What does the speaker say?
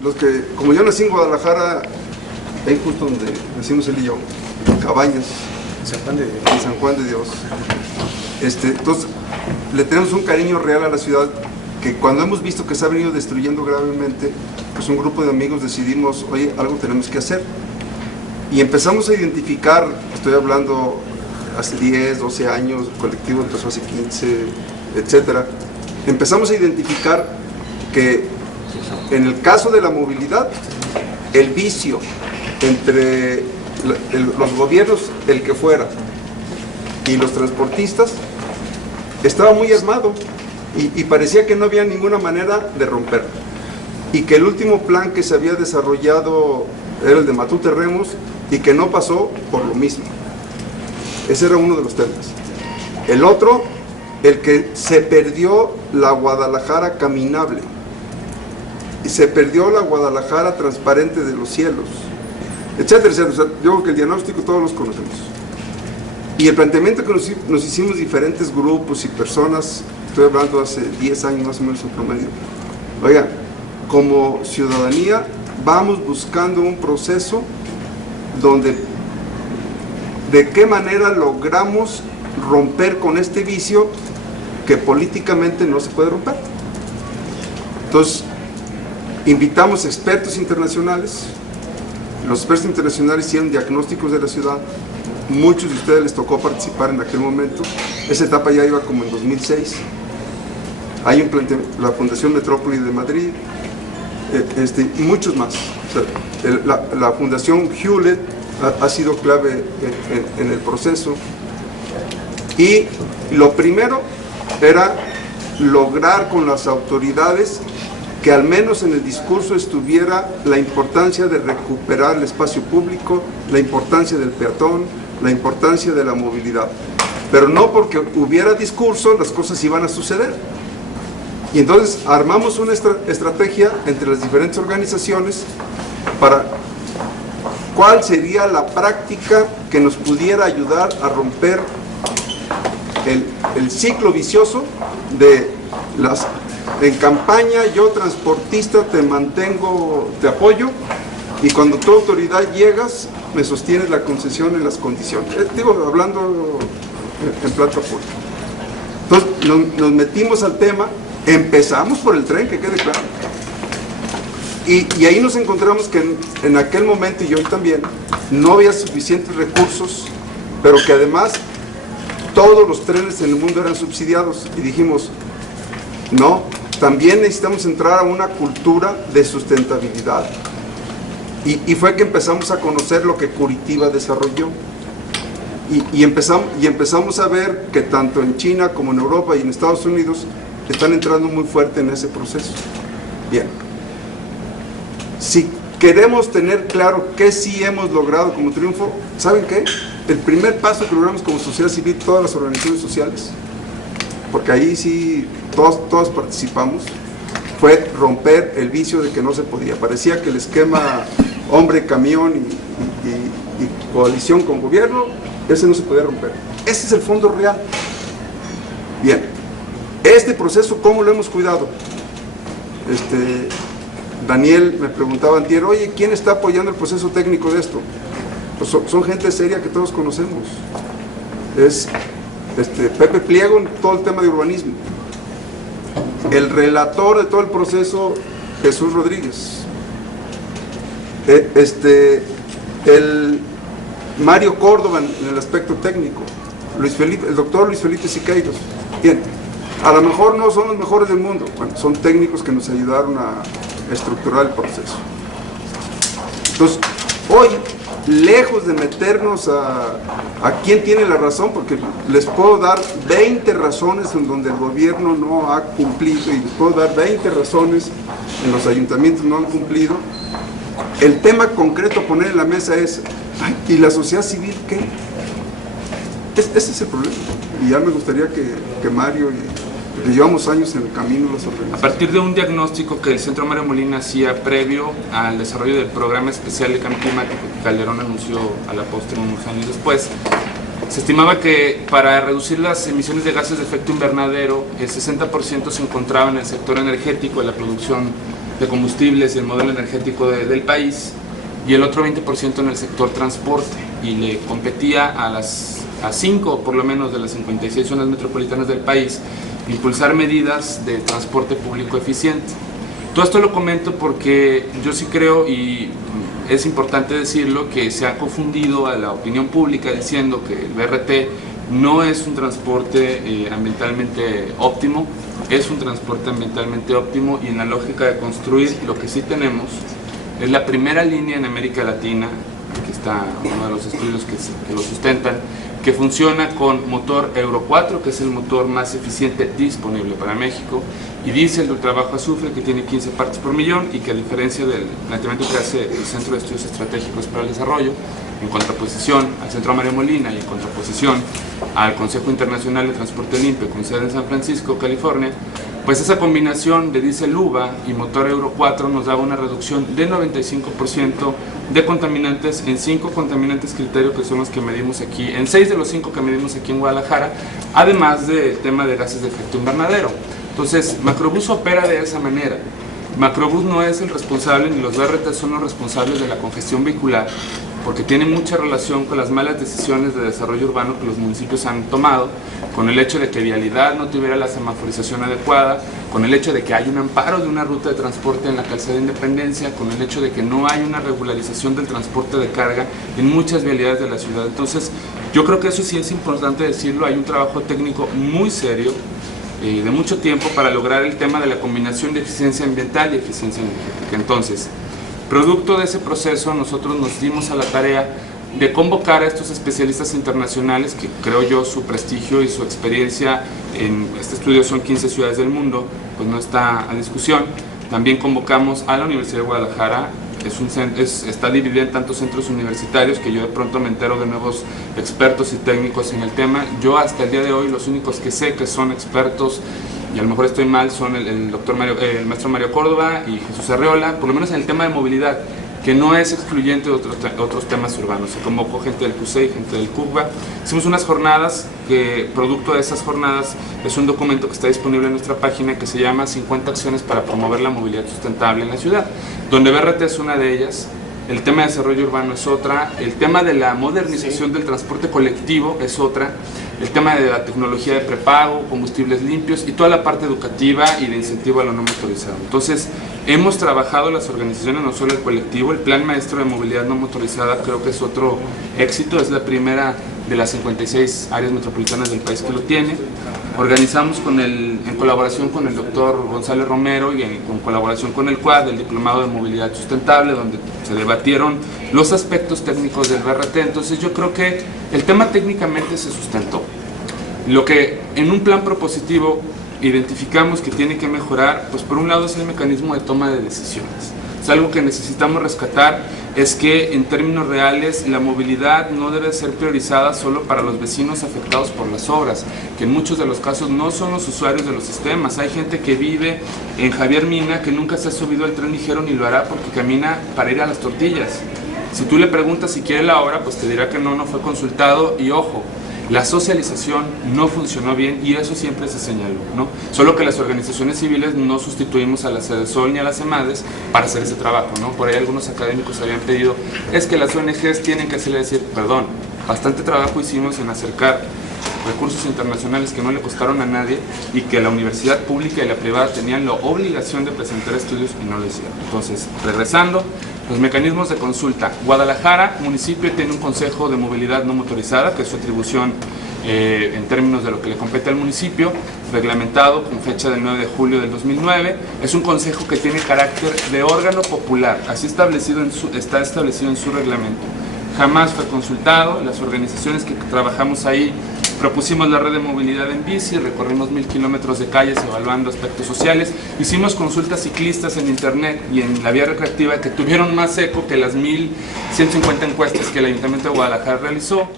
los que, como yo nací en Guadalajara, ahí justo donde nacimos él y yo, Cabañas, en San Juan de Dios, entonces le tenemos un cariño real a la ciudad, que cuando hemos visto que se ha venido destruyendo gravemente, pues un grupo de amigos decidimos, oye, algo tenemos que hacer. Y empezamos a identificar, estoy hablando hace 10, 12 años, el colectivo empezó hace 15, etcétera. Empezamos a identificar que en el caso de la movilidad, el vicio entre los gobiernos, el que fuera, y los transportistas, estaba muy armado y parecía que no había ninguna manera de romperlo. Y que el último plan que se había desarrollado era el de Matute Remos y que no pasó por lo mismo. Ese era uno de los temas. El otro, el que se perdió la Guadalajara caminable y se perdió la Guadalajara transparente de los cielos, etcétera, etcétera. O sea, yo creo que el diagnóstico todos los conocemos. Y el planteamiento que nos hicimos diferentes grupos y personas, estoy hablando hace 10 años más o menos en promedio, oigan, como ciudadanía vamos buscando un proceso donde de qué manera logramos romper con este vicio que políticamente no se puede romper. Entonces, invitamos expertos internacionales, los expertos internacionales hicieron diagnósticos de la ciudad, muchos de ustedes les tocó participar en aquel momento, esa etapa ya iba como en 2006, hay la Fundación Metrópoli de Madrid, y muchos más. O sea, la Fundación Hewlett ha sido clave en el proceso, y lo primero era lograr con las autoridades que al menos en el discurso estuviera la importancia de recuperar el espacio público, la importancia del peatón, la importancia de la movilidad, pero no porque hubiera discurso las cosas iban a suceder. Y entonces armamos una estrategia entre las diferentes organizaciones para cuál sería la práctica que nos pudiera ayudar a romper el ciclo vicioso de en campaña yo transportista te mantengo, te apoyo, y cuando tu autoridad llegas me sostienes la concesión en las condiciones. Digo, hablando en plata pública. Entonces nos metimos al tema, empezamos por el tren, que quede claro. Y ahí nos encontramos que en aquel momento, y hoy también, no había suficientes recursos, pero que además todos los trenes en el mundo eran subsidiados. Y dijimos, no, también necesitamos entrar a una cultura de sustentabilidad. Y fue que empezamos a conocer lo que Curitiba desarrolló. Y empezamos a ver que tanto en China como en Europa y en Estados Unidos están entrando muy fuerte en ese proceso. Bien. Si queremos tener claro qué sí hemos logrado como triunfo, ¿saben qué? El primer paso que logramos como sociedad civil, todas las organizaciones sociales, porque ahí sí todos participamos, fue romper el vicio de que no se podía. Parecía que el esquema hombre, camión y coalición con gobierno, ese no se podía romper. Ese es el fondo real. Bien, este proceso, ¿cómo lo hemos cuidado? Daniel me preguntaba antier, oye, ¿quién está apoyando el proceso técnico de esto? Pues son gente seria que todos conocemos. Es Pepe Pliego en todo el tema de urbanismo. El relator de todo el proceso, Jesús Rodríguez. El Mario Córdoba en el aspecto técnico. El doctor Luis Felipe Siqueiros. Bien, a lo mejor no son los mejores del mundo, bueno, son técnicos que nos ayudaron a estructurar el proceso. Entonces, hoy, lejos de meternos a quién tiene la razón, porque les puedo dar 20 razones en donde el gobierno no ha cumplido, y les puedo dar 20 razones en los ayuntamientos no han cumplido. El tema concreto a poner en la mesa es, ¿y la sociedad civil qué? Ese es el problema. Y ya me gustaría que Mario que llevamos años en el camino las organizaciones. A partir de un diagnóstico que el Centro Mario Molina hacía previo al desarrollo del programa especial de cambio climático que Calderón anunció a la postre unos años después, se estimaba que para reducir las emisiones de gases de efecto invernadero, el 60% se encontraba en el sector energético, en la producción de combustibles y el modelo energético del país, y el otro 20% en el sector transporte, y le competía a 5 por lo menos de las 56 zonas metropolitanas del país impulsar medidas de transporte público eficiente. Todo esto lo comento porque yo sí creo, y es importante decirlo, que se ha confundido a la opinión pública diciendo que el BRT no es un transporte ambientalmente óptimo. Es un transporte ambientalmente óptimo, y en la lógica de construir lo que sí tenemos es la primera línea en América Latina, aquí está uno de los estudios que lo sustentan, que funciona con motor Euro 4, que es el motor más eficiente disponible para México, y diésel de ultra bajo azufre, que tiene 15 partes por millón, y que a diferencia del planteamiento que hace el Centro de Estudios Estratégicos para el Desarrollo, en contraposición al Centro Mario Molina y en contraposición al Consejo Internacional de Transporte Limpio con sede en San Francisco, California, pues esa combinación de diésel UVA y motor Euro 4 nos daba una reducción de 95% de contaminantes en 5 contaminantes criterio, que son los que medimos aquí, en 6 de los 5 que medimos aquí en Guadalajara, además del tema de gases de efecto invernadero. Entonces, Macrobús opera de esa manera. Macrobús no es el responsable, ni los BRT son los responsables de la congestión vehicular, porque tiene mucha relación con las malas decisiones de desarrollo urbano que los municipios han tomado, con el hecho de que Vialidad no tuviera la semaforización adecuada, con el hecho de que hay un amparo de una ruta de transporte en la calzada de Independencia, con el hecho de que no hay una regularización del transporte de carga en muchas vialidades de la ciudad. Entonces, yo creo que eso sí es importante decirlo. Hay un trabajo técnico muy serio, de mucho tiempo, para lograr el tema de la combinación de eficiencia ambiental y eficiencia energética. Entonces, producto de ese proceso, nosotros nos dimos a la tarea de convocar a estos especialistas internacionales, que creo yo su prestigio y su experiencia en este estudio son 15 ciudades del mundo, pues no está a discusión. También convocamos a la Universidad de Guadalajara. Está dividida en tantos centros universitarios que yo de pronto me entero de nuevos expertos y técnicos en el tema. Yo hasta el día de hoy los únicos que sé que son expertos, y a lo mejor estoy mal, son el maestro Mario Córdoba y Jesús Arreola, por lo menos en el tema de movilidad, que no es excluyente de otros temas urbanos. Se convocó gente del CUSEI, gente del CUCBA. Hicimos unas jornadas, que producto de esas jornadas es un documento que está disponible en nuestra página, que se llama 50 acciones para promover la movilidad sustentable en la ciudad, donde BRT es una de ellas. El tema de desarrollo urbano es otra, el tema de la modernización del transporte colectivo es otra, el tema de la tecnología de prepago, combustibles limpios y toda la parte educativa y de incentivo a lo no motorizado. Entonces, hemos trabajado las organizaciones, no solo el colectivo. El Plan Maestro de Movilidad No Motorizada creo que es otro éxito, es la primera de las 56 áreas metropolitanas del país que lo tiene. Organizamos en colaboración con el doctor González Romero y en colaboración con el CUAD, el Diplomado de Movilidad Sustentable, donde se debatieron los aspectos técnicos del BRT. Entonces yo creo que el tema técnicamente se sustentó. Lo que en un plan propositivo identificamos que tiene que mejorar, pues por un lado es el mecanismo de toma de decisiones. Es algo que necesitamos rescatar, es que en términos reales la movilidad no debe ser priorizada solo para los vecinos afectados por las obras, que en muchos de los casos no son los usuarios de los sistemas. Hay gente que vive en Javier Mina que nunca se ha subido al tren ligero ni lo hará porque camina para ir a las tortillas. Si tú le preguntas si quiere la obra, pues te dirá que no fue consultado. Y ojo, la socialización no funcionó bien, y eso siempre se señaló, ¿no? Solo que las organizaciones civiles no sustituimos a la CEDESOL ni a las EMADES para hacer ese trabajo, ¿no? Por ahí algunos académicos habían pedido, es que las ONGs tienen que hacerle decir, perdón, bastante trabajo hicimos en acercar recursos internacionales que no le costaron a nadie, y que la universidad pública y la privada tenían la obligación de presentar estudios y no lo hicieron. Entonces, regresando, los mecanismos de consulta. Guadalajara, municipio, tiene un consejo de movilidad no motorizada, que es su atribución en términos de lo que le compete al municipio, reglamentado con fecha del 9 de julio del 2009. Es un consejo que tiene carácter de órgano popular, así está establecido en su reglamento. Jamás fue consultado. Las organizaciones que trabajamos ahí propusimos la red de movilidad en bici, recorrimos 1000 kilómetros de calles evaluando aspectos sociales, hicimos consultas ciclistas en internet y en la vía recreativa que tuvieron más eco que las 1150 encuestas que el Ayuntamiento de Guadalajara realizó.